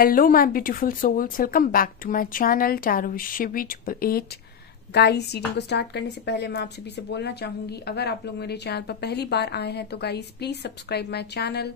Hello my beautiful souls, welcome back to my channel Tarot with Shivi 888। Guys, reading को start करने से पहले मैं आप सभी से बोलना चाहूंगी, अगर आप लोग मेरे चैनल पर पहली बार आए हैं तो guys please subscribe my channel.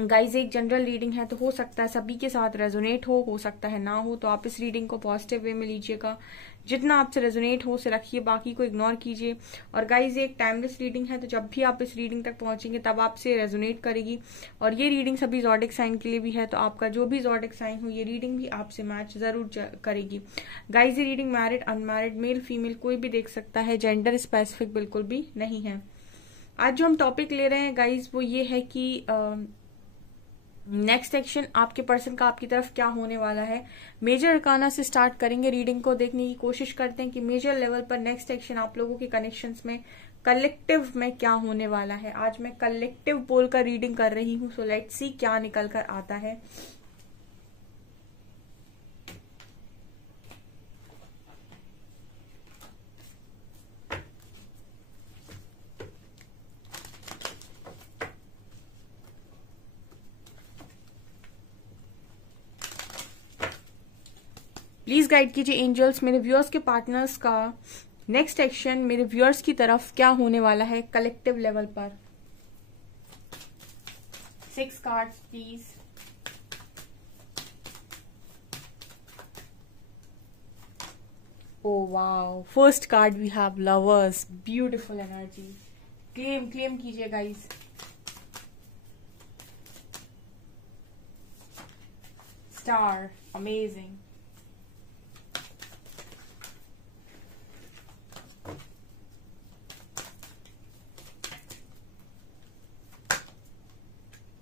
Guys एक जनरल रीडिंग है तो हो सकता है सभी के साथ रेजोनेट हो सकता है ना हो, तो आप इस रीडिंग को पॉजिटिव वे में लीजिएगा। जितना आपसे रेजोनेट हो उसे रखिए, बाकी को इग्नोर कीजिए। और गाइज एक टाइमलेस रीडिंग है तो जब भी आप इस रीडिंग तक पहुंचेंगे तब आपसे रेजोनेट करेगी। और ये रीडिंग सभी ज़ोडिक साइन के लिए भी है, तो आपका जो भी ज़ोडिक साइन हो ये रीडिंग भी आपसे मैच जरूर करेगी। गाइज ये reading married unmarried male female कोई भी देख सकता है, जेंडर स्पेसिफिक बिल्कुल भी नहीं है। आज जो हम टॉपिक ले रहे हैं गाइज वो ये है कि नेक्स्ट एक्शन आपके पर्सन का आपकी तरफ क्या होने वाला है। मेजर अरकाना से स्टार्ट करेंगे, रीडिंग को देखने की कोशिश करते हैं कि मेजर लेवल पर नेक्स्ट एक्शन आप लोगों के कनेक्शंस में कलेक्टिव में क्या होने वाला है। आज मैं कलेक्टिव बोलकर रीडिंग कर रही हूँ, सो लेट्स सी क्या निकल कर आता है। प्लीज गाइड कीजिए एंजल्स, मेरे व्यूअर्स के पार्टनर्स का नेक्स्ट एक्शन मेरे व्यूअर्स की तरफ क्या होने वाला है कलेक्टिव लेवल पर। 6 cards please. Oh wow, first card we have lovers, beautiful energy. Claim कीजिए guys. Star, amazing.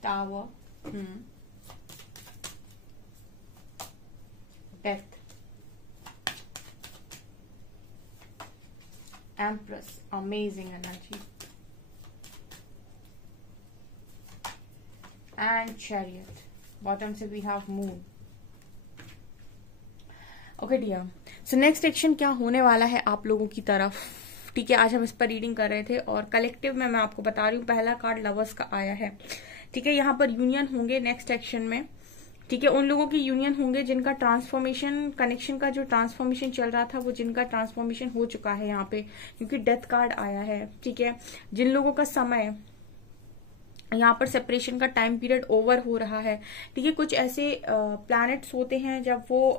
Tower, Death, Empress, amazing energy, and Chariot. Bottom से we have Moon. Okay dear, so next action क्या होने वाला है आप लोगों की तरफ। ठीक है, आज हम इस पर रीडिंग कर रहे थे और कलेक्टिव में मैं आपको बता रही हूँ पहला कार्ड लवर्स का आया है। ठीक है, यहाँ पर यूनियन होंगे नेक्स्ट एक्शन में। ठीक है, उन लोगों की यूनियन होंगे जिनका ट्रांसफॉर्मेशन, कनेक्शन का जो ट्रांसफॉर्मेशन चल रहा था वो जिनका ट्रांसफॉर्मेशन हो चुका है यहाँ पे, क्योंकि डेथ कार्ड आया है। ठीक है, जिन लोगों का समय यहाँ पर सेपरेशन का टाइम पीरियड ओवर हो रहा है। ठीक है, कुछ ऐसे प्लैनेट्स होते हैं जब वो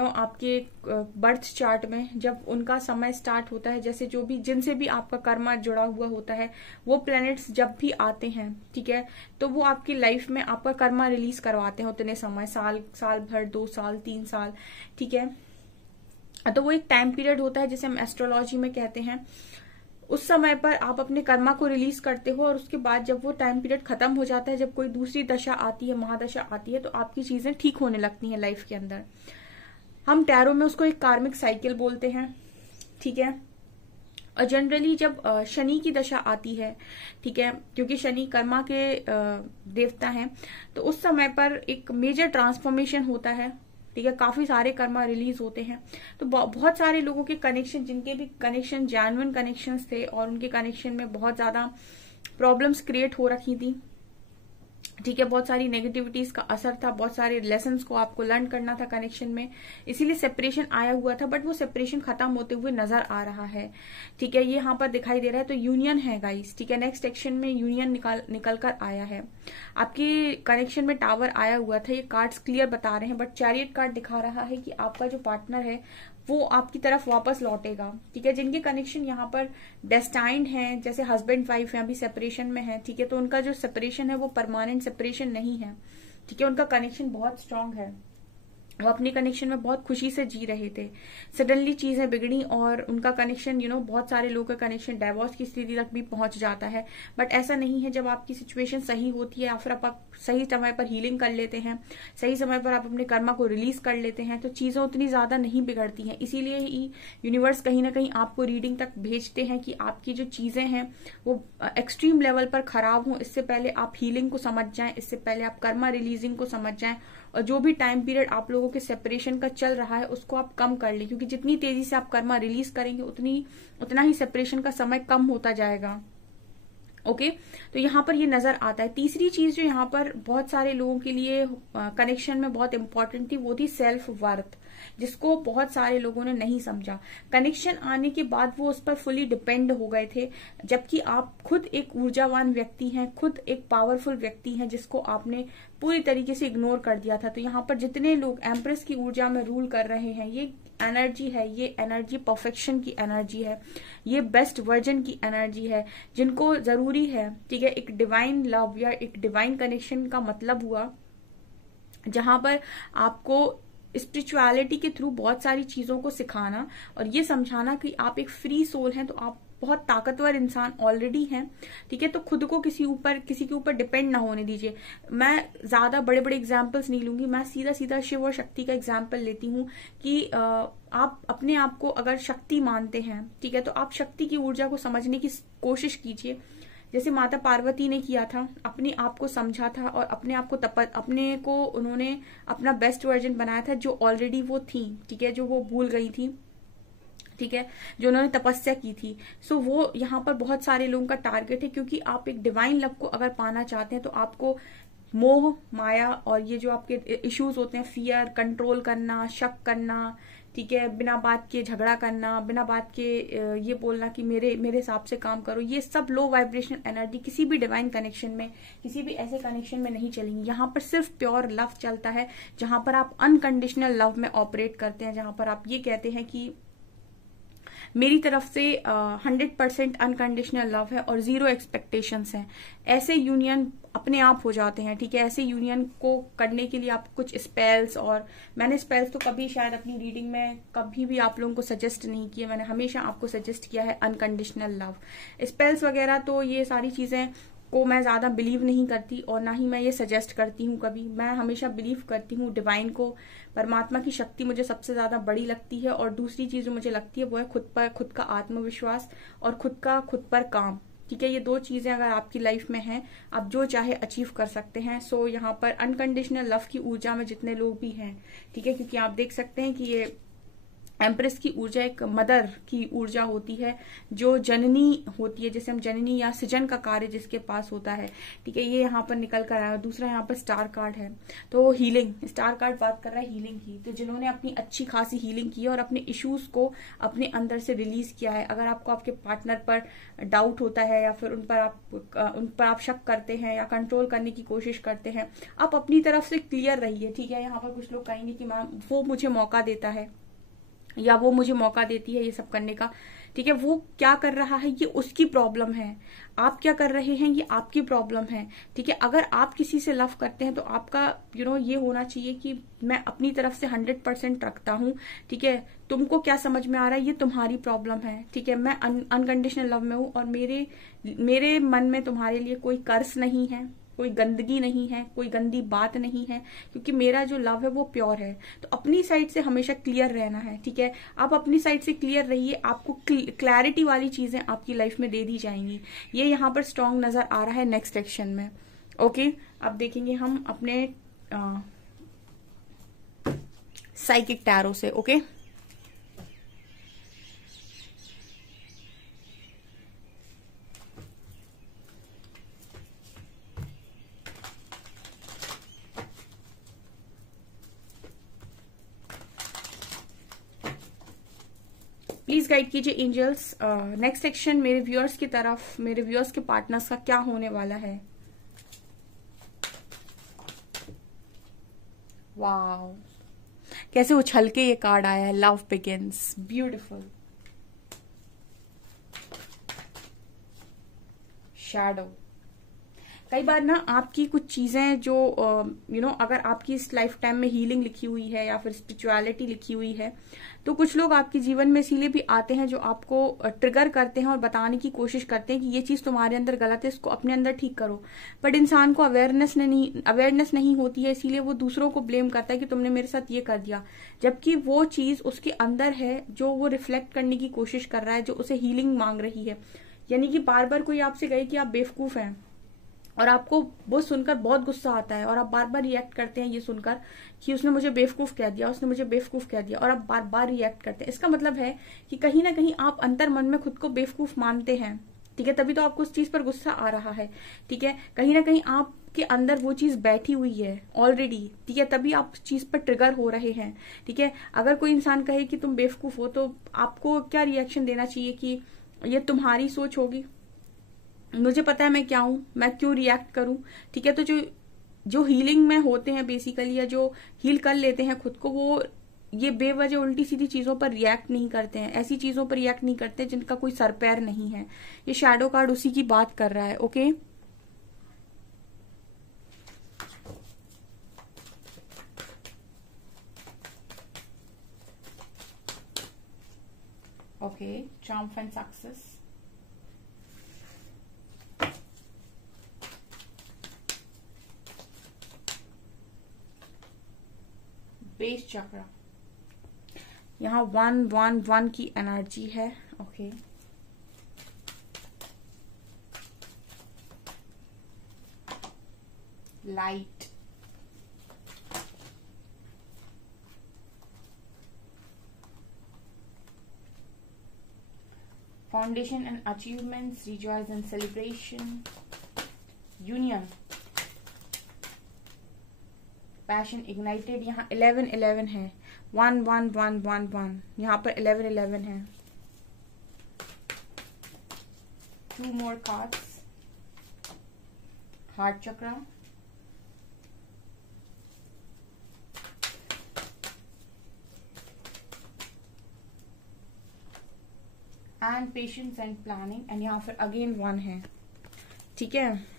आपके बर्थ चार्ट में जब उनका समय स्टार्ट होता है, जैसे जो भी जिनसे भी आपका कर्मा जुड़ा हुआ होता है वो प्लैनेट्स जब भी आते हैं, ठीक है, तो वो आपकी लाइफ में आपका कर्मा रिलीज करवाते हैं उतने समय, साल भर, 2 साल, 3 साल। ठीक है, तो वो एक टाइम पीरियड होता है जिसे हम एस्ट्रोलॉजी में कहते हैं। उस समय पर आप अपने कर्मा को रिलीज करते हो और उसके बाद जब वो टाइम पीरियड खत्म हो जाता है, जब कोई दूसरी दशा आती है, महादशा आती है, तो आपकी चीजें ठीक होने लगती हैं लाइफ के अंदर। हम टैरो में उसको एक कार्मिक साइकिल बोलते हैं। ठीक है, और जनरली जब शनि की दशा आती है, ठीक है, क्योंकि शनि कर्मा के देवता हैं, तो उस समय पर एक मेजर ट्रांसफॉर्मेशन होता है। ठीक है, काफी सारे कर्मा रिलीज होते हैं, तो बहुत सारे लोगों के कनेक्शन, जिनके भी कनेक्शन जेन्युइन कनेक्शंस थे और उनके कनेक्शन में बहुत ज्यादा प्रॉब्लम्स क्रिएट हो रखी थी। ठीक है, बहुत सारी नेगेटिविटीज का असर था, बहुत सारे लेसन्स को आपको लर्न करना था कनेक्शन में, इसीलिए सेपरेशन आया हुआ था, बट वो सेपरेशन खत्म होते हुए नजर आ रहा है। ठीक है, ये यहाँ पर दिखाई दे रहा है, तो यूनियन है गाइस। ठीक है, नेक्स्ट एक्शन में यूनियन निकल कर आया है। आपके कनेक्शन में टावर आया हुआ था, ये कार्ड्स क्लियर बता रहे हैं, बट चैरियट कार्ड दिखा रहा है कि आपका जो पार्टनर है वो आपकी तरफ वापस लौटेगा। ठीक है, जिनके कनेक्शन यहाँ पर डेस्टाइंड हैं, जैसे हस्बैंड वाइफ है, अभी सेपरेशन में है, ठीक है, तो उनका जो सेपरेशन है वो परमानेंट सेपरेशन नहीं है। ठीक है, उनका कनेक्शन बहुत स्ट्रांग है, वो अपने कनेक्शन में बहुत खुशी से जी रहे थे, सडनली चीजें बिगड़ी और उनका कनेक्शन बहुत सारे लोगों का कनेक्शन डाइवोर्स की स्थिति तक भी पहुंच जाता है। बट ऐसा नहीं है, जब आपकी सिचुएशन सही होती है या फिर आप सही समय पर हीलिंग कर लेते हैं, सही समय पर आप अपने कर्मा को रिलीज कर लेते हैं, तो चीजें उतनी ज्यादा नहीं बिगड़ती हैं। इसीलिए ही यूनिवर्स कहीं ना कहीं आपको रीडिंग तक भेजते हैं कि आपकी जो चीजें हैं वो एक्सट्रीम लेवल पर खराब हो, इससे पहले आप हीलिंग को समझ जाएं, इससे पहले आप कर्मा रिलीजिंग को समझ जाएं, और जो भी टाइम पीरियड आप लोगों के सेपरेशन का चल रहा है उसको आप कम कर लें, क्योंकि जितनी तेजी से आप कर्मा रिलीज करेंगे उतना ही सेपरेशन का समय कम होता जाएगा। ओके तो यहाँ पर ये नजर आता है। तीसरी चीज जो यहाँ पर बहुत सारे लोगों के लिए कनेक्शन में बहुत इंपॉर्टेंट थी, वो थी सेल्फ वर्थ, जिसको बहुत सारे लोगों ने नहीं समझा। कनेक्शन आने के बाद वो उस पर फुली डिपेंड हो गए थे, जबकि आप खुद एक ऊर्जावान व्यक्ति हैं, खुद एक पावरफुल व्यक्ति हैं, जिसको आपने पूरी तरीके से इग्नोर कर दिया था। तो यहाँ पर जितने लोग एम्प्रेस की ऊर्जा में रूल कर रहे हैं, ये एनर्जी है, ये एनर्जी परफेक्शन की एनर्जी है, ये बेस्ट वर्जन की एनर्जी है, जिनको जरूरी है, ठीक है, एक डिवाइन लव या एक डिवाइन कनेक्शन का मतलब हुआ जहां पर आपको स्पिरिचुअलिटी के थ्रू बहुत सारी चीजों को सिखाना और ये समझाना कि आप एक फ्री सोल हैं, तो आप बहुत ताकतवर इंसान ऑलरेडी हैं, ठीक है। तो खुद को किसी के ऊपर डिपेंड ना होने दीजिए। मैं ज्यादा बड़े बड़े एग्जाम्पल्स नहीं लूंगी, मैं सीधा सीधा शिव और शक्ति का एग्जाम्पल लेती हूँ कि आप अपने आप को अगर शक्ति मानते हैं, ठीक है, तो आप शक्ति की ऊर्जा को समझने की कोशिश कीजिए, जैसे माता पार्वती ने किया था, अपने आप को समझा था और अपने को उन्होंने अपना बेस्ट वर्जन बनाया था, जो ऑलरेडी वो थी, ठीक है, जो वो भूल गई थी, ठीक है, जो उन्होंने तपस्या की थी। सो वो यहाँ पर बहुत सारे लोगों का टारगेट है, क्योंकि आप एक डिवाइन लव को अगर पाना चाहते हैं तो आपको मोह माया और ये जो आपके इश्यूज होते हैं, फियर, कंट्रोल करना, शक करना, ठीक है, बिना बात के झगड़ा करना, बिना बात के ये बोलना कि मेरे हिसाब से काम करो, ये सब लो वाइब्रेशनल एनर्जी किसी भी डिवाइन कनेक्शन में, किसी भी ऐसे कनेक्शन में नहीं चलेंगी। यहाँ पर सिर्फ प्योर लव चलता है, जहां पर आप अनकंडीशनल लव में ऑपरेट करते हैं, जहां पर आप ये कहते हैं कि मेरी तरफ से 100% अनकंडीशनल लव है और 0 एक्सपेक्टेशंस हैं। ऐसे यूनियन अपने आप हो जाते हैं, ठीक है। ऐसे यूनियन को करने के लिए आप कुछ स्पेल्स, और मैंने स्पेल्स तो कभी शायद अपनी रीडिंग में कभी भी आप लोगों को सजेस्ट नहीं किया, मैंने हमेशा आपको सजेस्ट किया है अनकंडीशनल लव। स्पेल्स वगैरह तो ये सारी चीजें को मैं ज्यादा बिलीव नहीं करती और ना ही मैं ये सजेस्ट करती हूँ कभी। मैं हमेशा बिलीव करती हूँ डिवाइन को, परमात्मा की शक्ति मुझे सबसे ज्यादा बड़ी लगती है। और दूसरी चीज जो मुझे लगती है वो है खुद का आत्मविश्वास और खुद पर काम, ठीक है। ये 2 चीजें अगर आपकी लाइफ में हैं, आप जो चाहे अचीव कर सकते हैं। सो यहाँ पर अनकंडीशनल लव की ऊर्जा में जितने लोग भी हैं, ठीक है, क्योंकि आप देख सकते हैं कि ये एम्प्रेस की ऊर्जा एक मदर की ऊर्जा होती है, जो जननी होती है, जैसे हम जननी या सृजन का कार्य जिसके पास होता है, ठीक है। ये यहाँ पर निकल कर आया। दूसरा यहाँ पर स्टार कार्ड है, तो हीलिंग, स्टार कार्ड बात कर रहा है हीलिंग की। तो जिन्होंने अपनी अच्छी खासी हीलिंग की है और अपने इश्यूज को अपने अंदर से रिलीज किया है, अगर आपको आपके पार्टनर पर डाउट होता है या फिर उन पर आप शक करते हैं या कंट्रोल करने की कोशिश करते हैं, आप अपनी तरफ से क्लियर रहिए, ठीक है। यहाँ पर कुछ लोग कहेंगे कि मैम वो मुझे मौका देता है या वो मुझे मौका देती है ये सब करने का, ठीक है। वो क्या कर रहा है ये उसकी प्रॉब्लम है, आप क्या कर रहे हैं ये आपकी प्रॉब्लम है, ठीक है। अगर आप किसी से लव करते हैं तो आपका ये होना चाहिए कि मैं अपनी तरफ से 100% रखता हूँ, ठीक है। तुमको क्या समझ में आ रहा है ये तुम्हारी प्रॉब्लम है, ठीक है। मैं अनकंडीशनल लव में हूँ और मेरे मन में तुम्हारे लिए कोई कर्ज नहीं है, कोई गंदगी नहीं है, कोई गंदी बात नहीं है, क्योंकि मेरा जो लव है वो प्योर है। तो अपनी साइड से हमेशा क्लियर रहना है, ठीक है। आप अपनी साइड से क्लियर रहिए, आपको क्लैरिटी वाली चीजें आपकी लाइफ में दे दी जाएंगी। ये यहाँ पर स्ट्रांग नजर आ रहा है नेक्स्ट सेक्शन में। ओके, अब देखेंगे हम अपने साइकिक टैरो से। ओके, प्लीज गाइड कीजिए एंजल्स। नेक्स्ट सेक्शन मेरे व्यूअर्स की तरफ, मेरे व्यूअर्स के पार्टनर्स का क्या होने वाला है। वाओ, कैसे उछल के ये कार्ड आया है, लव बिगिंस, ब्यूटिफुल। शैडो, कई बार ना आपकी कुछ चीजें जो अगर आपकी इस लाइफ टाइम में हीलिंग लिखी हुई है या फिर स्पिरिचुअलिटी लिखी हुई है, तो कुछ लोग आपके जीवन में इसीलिए भी आते हैं जो आपको ट्रिगर करते हैं और बताने की कोशिश करते हैं कि ये चीज तुम्हारे अंदर गलत है, इसको अपने अंदर ठीक करो। बट इंसान को अवेयरनेस नहीं होती है, इसीलिए वो दूसरों को ब्लेम करता है कि तुमने मेरे साथ ये कर दिया, जबकि वो चीज उसके अंदर है जो वो रिफ्लेक्ट करने की कोशिश कर रहा है, जो उसे हीलिंग मांग रही है। यानी कि बार बार कोई आपसे कहे कि आप बेवकूफ हैं और आपको वो सुनकर बहुत गुस्सा आता है और आप बार बार रिएक्ट करते हैं ये सुनकर कि उसने मुझे बेवकूफ कह दिया, उसने मुझे बेवकूफ कह दिया, और आप बार बार रिएक्ट करते हैं। इसका मतलब है कि कहीं ना कहीं आप अंतर मन में खुद को बेवकूफ मानते हैं, ठीक है, तभी तो आपको उस चीज पर गुस्सा आ रहा है। ठीक है, कहीं ना कहीं आपके अंदर वो चीज बैठी हुई है ऑलरेडी। ठीक है, तभी आप उस चीज पर ट्रिगर हो रहे हैं। ठीक है, अगर कोई इंसान कहे कि तुम बेवकूफ हो तो आपको क्या रिएक्शन देना चाहिए कि ये तुम्हारी सोच होगी, मुझे पता है मैं क्या हूं, मैं क्यों रिएक्ट करूं। ठीक है, तो जो हीलिंग में होते हैं बेसिकली, या जो हील कर लेते हैं खुद को, वो ये बेवजह उल्टी सीधी चीजों पर रिएक्ट नहीं करते हैं, ऐसी चीजों पर रिएक्ट नहीं करते जिनका कोई सर पैर नहीं है। ये शैडो कार्ड उसी की बात कर रहा है। Okay, okay, triumph and success, base chakra, यहाँ 111 की एनर्जी है। Okay, light, foundation and achievements, rejoice and celebration, union, passion ignited. यहाँ 1111 है, 11111, यहाँ पर 1111 है। 2 more cards, heart chakra, and patience and planning, and यहाँ पर अगेन 1 है। ठीक है,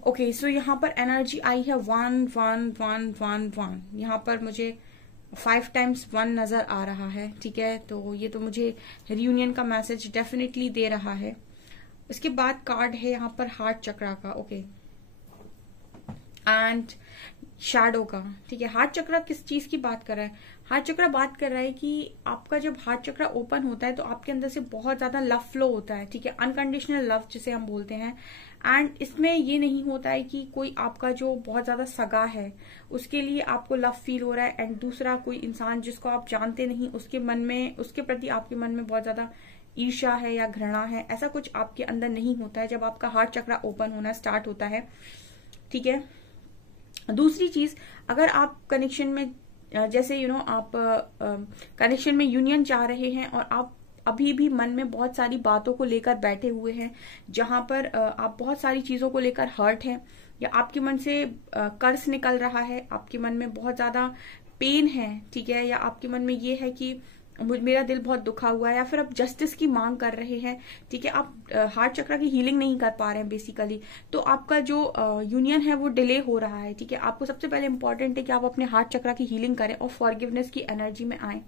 ओके, सो यहाँ पर एनर्जी आई है 11111। यहाँ पर मुझे 5 times 1 नजर आ रहा है। ठीक है, तो ये तो मुझे रियूनियन का मैसेज डेफिनेटली दे रहा है। उसके बाद कार्ड है यहाँ पर हार्ट चक्रा का। ओके, एंड शैडो का। ठीक है, हार्ट चक्रा किस चीज की बात कर रहा है? हार्ट चक्रा बात कर रहा है कि आपका जब हार्ट चक्रा ओपन होता है तो आपके अंदर से बहुत ज्यादा लव फ्लो होता है। ठीक है, अनकंडीशनल लव जिसे हम बोलते हैं। एंड इसमें ये नहीं होता है कि कोई आपका जो बहुत ज्यादा सगा है उसके लिए आपको लव फील हो रहा है, एंड दूसरा कोई इंसान जिसको आप जानते नहीं उसके मन में, उसके प्रति आपके मन में बहुत ज्यादा ईर्ष्या है या घृणा है। ऐसा कुछ आपके अंदर नहीं होता है जब आपका हार्ट चक्रा ओपन होना स्टार्ट होता है। ठीक है, दूसरी चीज, अगर आप कनेक्शन में जैसे आप कनेक्शन में यूनियन चाह रहे हैं और आप अभी भी मन में बहुत सारी बातों को लेकर बैठे हुए हैं, जहां पर आप बहुत सारी चीजों को लेकर हर्ट हैं, या आपके मन से कर्ज निकल रहा है, आपके मन में बहुत ज्यादा पेन है। ठीक है, या आपके मन में ये है कि मेरा दिल बहुत दुखा हुआ है, या फिर आप जस्टिस की मांग कर रहे हैं। ठीक है, आप हार्ट चक्र की हीलिंग नहीं कर पा रहे हैं बेसिकली, तो आपका जो यूनियन है वो डिले हो रहा है। ठीक है, आपको सबसे पहले इंपॉर्टेंट है कि आप अपने हार्ट चक्र की हीलिंग करें और फॉरगिवनेस की एनर्जी में आए,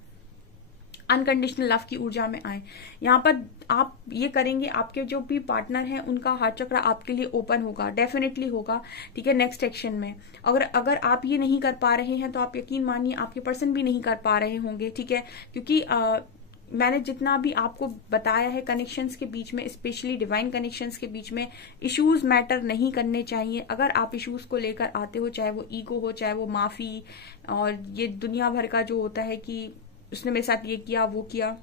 अनकंडीशनल लव की ऊर्जा में आए। यहाँ पर आप ये करेंगे, आपके जो भी पार्टनर हैं उनका हार्ट चक्र आपके लिए ओपन होगा, डेफिनेटली होगा। ठीक है, नेक्स्ट एक्शन में अगर आप ये नहीं कर पा रहे हैं तो आप यकीन मानिए आपके पर्सन भी नहीं कर पा रहे होंगे। ठीक है, क्योंकि मैंने जितना भी आपको बताया है कनेक्शंस के बीच में, स्पेशली डिवाइन कनेक्शंस के बीच में इश्यूज मैटर नहीं करने चाहिए। अगर आप इश्यूज को लेकर आते हो, चाहे वो ईगो हो, चाहे वो माफी, और ये दुनिया भर का जो होता है कि उसने मेरे साथ ये किया वो किया।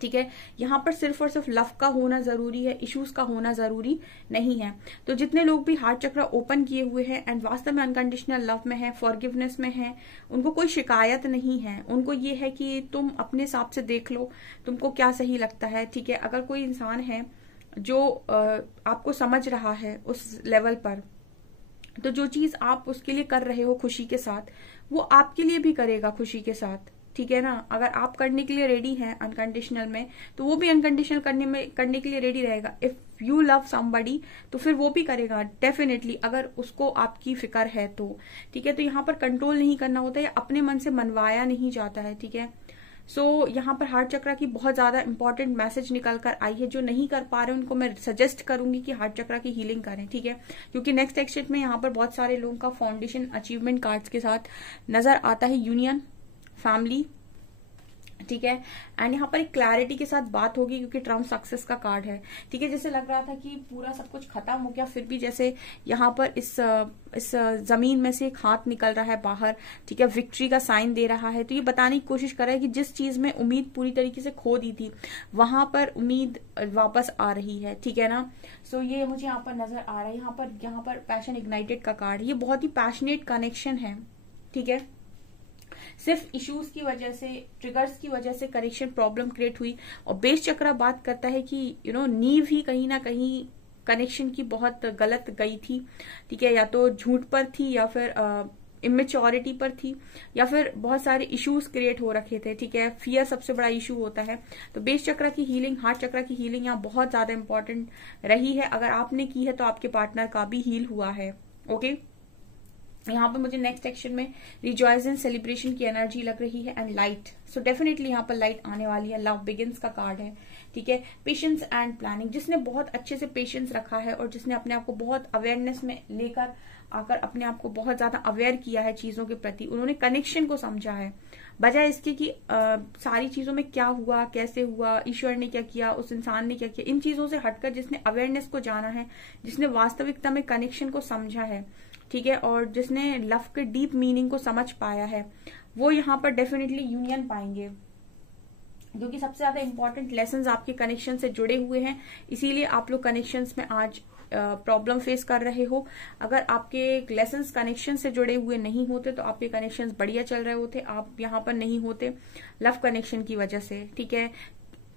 ठीक है, यहाँ पर सिर्फ और सिर्फ लव का होना जरूरी है, इश्यूज का होना जरूरी नहीं है। तो जितने लोग भी हार्ट चक्र ओपन किए हुए हैं एंड वास्तव में अनकंडीशनल लव में है, फॉरगिवनेस में है, उनको कोई शिकायत नहीं है। उनको ये है कि तुम अपने हिसाब से देख लो तुमको क्या सही लगता है। ठीक है, अगर कोई इंसान है जो आपको समझ रहा है उस लेवल पर, तो जो चीज आप उसके लिए कर रहे हो खुशी के साथ, वो आपके लिए भी करेगा खुशी के साथ। ठीक है ना, अगर आप करने के लिए रेडी हैं अनकंडीशनल में, तो वो भी अनकंडीशनल करने के लिए रेडी रहेगा। इफ यू लव समबडी तो फिर वो भी करेगा डेफिनेटली, अगर उसको आपकी फिक्र है तो। ठीक है, तो यहाँ पर कंट्रोल नहीं करना होता है, अपने मन से मनवाया नहीं जाता है। ठीक है, सो यहाँ पर हार्ट चक्र की बहुत ज्यादा इंपॉर्टेंट मैसेज निकल कर आई है। जो नहीं कर पा रहे उनको मैं सजेस्ट करूंगी कि हार्ट चक्र की हीलिंग करें। ठीक है, क्योंकि नेक्स्ट एक्सटेट में यहाँ पर बहुत सारे लोगों का फाउंडेशन अचीवमेंट कार्ड्स के साथ नजर आता है, यूनियन, फैमिली, ठीक है। एंड यहाँ पर एक क्लैरिटी के साथ बात होगी क्योंकि ट्रम्प सक्सेस का कार्ड है। ठीक है, जैसे लग रहा था कि पूरा सब कुछ खत्म हो गया, फिर भी जैसे यहाँ पर इस जमीन में से एक हाथ निकल रहा है बाहर। ठीक है, विक्ट्री का साइन दे रहा है। तो ये बताने की कोशिश कर रहा है कि जिस चीज में उम्मीद पूरी तरीके से खो दी थी वहां पर उम्मीद वापस आ रही है। ठीक है ना। सो ये मुझे यहाँ पर नजर आ रहा है। यहाँ पर पैशन इग्नाइटेड का कार्ड, ये बहुत ही पैशनेट कनेक्शन है। ठीक है, सिर्फ इश्यूज की वजह से, ट्रिगर्स की वजह से कनेक्शन प्रॉब्लम क्रिएट हुई। और बेस चक्रा बात करता है कि नींव ही कहीं ना कहीं कनेक्शन की बहुत गलत गई थी। ठीक है, या तो झूठ पर थी या फिर इमेच्योरिटी पर थी या फिर बहुत सारे इश्यूज क्रिएट हो रखे थे। ठीक है, फियर सबसे बड़ा इशू होता है। तो बेस चक्रा की हीलिंग, हार्ट चक्रा की हीलिंग यहाँ बहुत ज्यादा इंपॉर्टेंट रही है। अगर आपने की है तो आपके पार्टनर का भी हील हुआ है। ओके, यहाँ पे मुझे नेक्स्ट सेक्शन में रिजॉइस एंड सेलिब्रेशन की एनर्जी लग रही है एंड लाइट। सो डेफिनेटली यहाँ पर लाइट आने वाली है। लव बिगिंस का कार्ड है। ठीक है, पेशेंस एंड प्लानिंग, जिसने बहुत अच्छे से पेशेंस रखा है और जिसने अपने आप को बहुत अवेयरनेस में लेकर आकर अपने आप को बहुत ज्यादा अवेयर किया है चीजों के प्रति, उन्होंने कनेक्शन को समझा है बजाय इसके कि सारी चीजों में क्या हुआ, कैसे हुआ, ईश्वर ने क्या किया, उस इंसान ने क्या किया, इन चीजों से हटकर जिसने अवेयरनेस को जाना है, जिसने वास्तविकता में कनेक्शन को समझा है। ठीक है, और जिसने लव के डीप मीनिंग को समझ पाया है, वो यहाँ पर डेफिनेटली यूनियन पाएंगे। क्योंकि सबसे ज्यादा इंपॉर्टेंट लेसन्स आपके कनेक्शन से जुड़े हुए हैं, इसीलिए आप लोग कनेक्शंस में आज प्रॉब्लम फेस कर रहे हो। अगर आपके लेसन्स कनेक्शन से जुड़े हुए नहीं होते तो आपके कनेक्शंस बढ़िया चल रहे होते, आप यहाँ पर नहीं होते लव कनेक्शन की वजह से। ठीक है,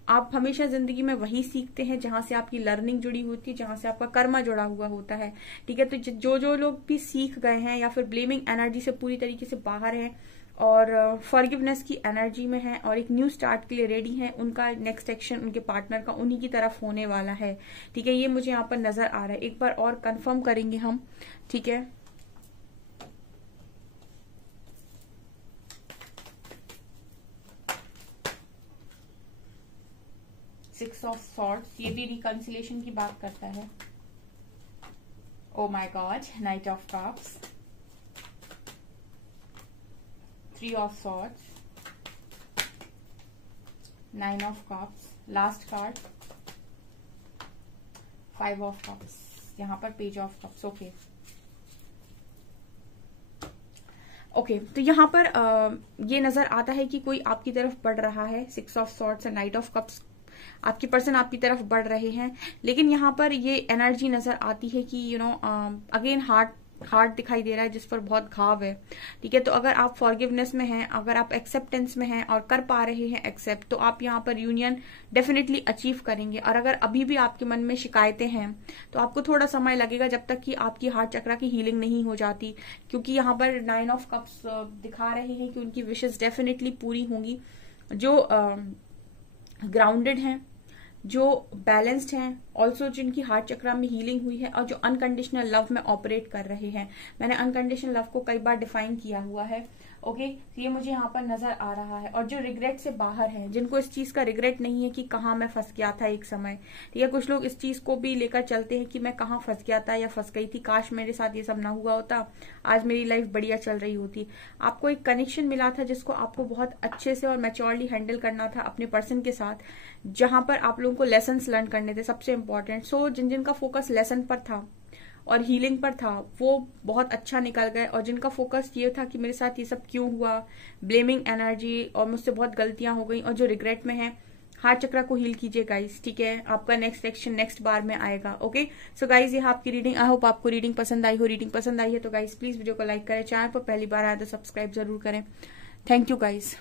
आप हमेशा जिंदगी में वही सीखते हैं जहां से आपकी लर्निंग जुड़ी होती है, जहां से आपका कर्मा जुड़ा हुआ होता है। ठीक है, तो जो लोग भी सीख गए हैं या फिर ब्लेमिंग एनर्जी से पूरी तरीके से बाहर हैं और फॉरगिवनेस की एनर्जी में है और एक न्यू स्टार्ट के लिए रेडी है, उनका नेक्स्ट एक्शन उनके पार्टनर का उन्हीं की तरफ होने वाला है। ठीक है, ये मुझे यहाँ पर नजर आ रहा है। एक बार और कंफर्म करेंगे हम। ठीक है, सिक्स ऑफ सॉर्ड्स, ये भी रिकंसिलेशन की बात करता है। Oh my God, night of cups, three of swords, nine of cups, last card five of cups, यहाँ पर पेज ऑफ कप्स। ओके, तो यहाँ पर ये नजर आता है कि कोई आपकी तरफ बढ़ रहा है। Six of swords and night of cups, आपकी पर्सन आपकी तरफ बढ़ रहे हैं। लेकिन यहाँ पर ये एनर्जी नजर आती है कि अगेन हार्ट दिखाई दे रहा है जिस पर बहुत घाव है। ठीक है, तो अगर आप फॉरगिवनेस में हैं, अगर आप एक्सेप्टेंस में हैं और कर पा रहे हैं एक्सेप्ट, तो आप यहाँ पर यूनियन डेफिनेटली अचीव करेंगे। और अगर अभी भी आपके मन में शिकायतें हैं तो आपको थोड़ा समय लगेगा जब तक कि आपकी हार्ट चक्रा की हीलिंग नहीं हो जाती, क्योंकि यहाँ पर नाइन ऑफ कप्स दिखा रहे हैं कि उनकी विशेस डेफिनेटली पूरी होंगी। जो ग्राउंडेड हैं, जो बैलेंस्ड हैं, ऑल्सो जिनकी हार्ट चक्रा में हीलिंग हुई है और जो अनकंडीशनल लव में ऑपरेट कर रहे हैं। मैंने अनकंडीशनल लव को कई बार डिफाइन किया हुआ है। ओके, ये मुझे यहाँ पर नजर आ रहा है। और जो रिग्रेट से बाहर हैं, जिनको इस चीज का रिग्रेट नहीं है कि कहाँ मैं फंस गया था एक समय। ठीक है, कुछ लोग इस चीज को भी लेकर चलते हैं कि मैं कहाँ फंस गया था या फंस गई थी, काश मेरे साथ ये सब ना हुआ होता, आज मेरी लाइफ बढ़िया चल रही होती। आपको एक कनेक्शन मिला था जिसको आपको बहुत अच्छे से और मैच्योरली हैंडल करना था अपने पर्सन के साथ, जहां पर आप लोगों को लेसन्स लर्न करने थे, सबसे इंपॉर्टेंट। सो जिनका फोकस लेसन पर था और हीलिंग पर था वो बहुत अच्छा निकल गए, और जिनका फोकस ये था कि मेरे साथ ये सब क्यों हुआ, ब्लेमिंग एनर्जी और मुझसे बहुत गलतियां हो गई, और जो रिग्रेट में है, हार्ट चक्रा को हील कीजिए गाइस। ठीक है, आपका नेक्स्ट सेक्शन नेक्स्ट बार में आएगा। ओके, सो गाइस ये आपकी रीडिंग। आई होप आपको रीडिंग पसंद आई हो। रीडिंग पसंद आई है तो गाइस प्लीज वीडियो को लाइक करें, चैनल पर पहली बार आए तो सब्सक्राइब जरूर करें। Thank you guys.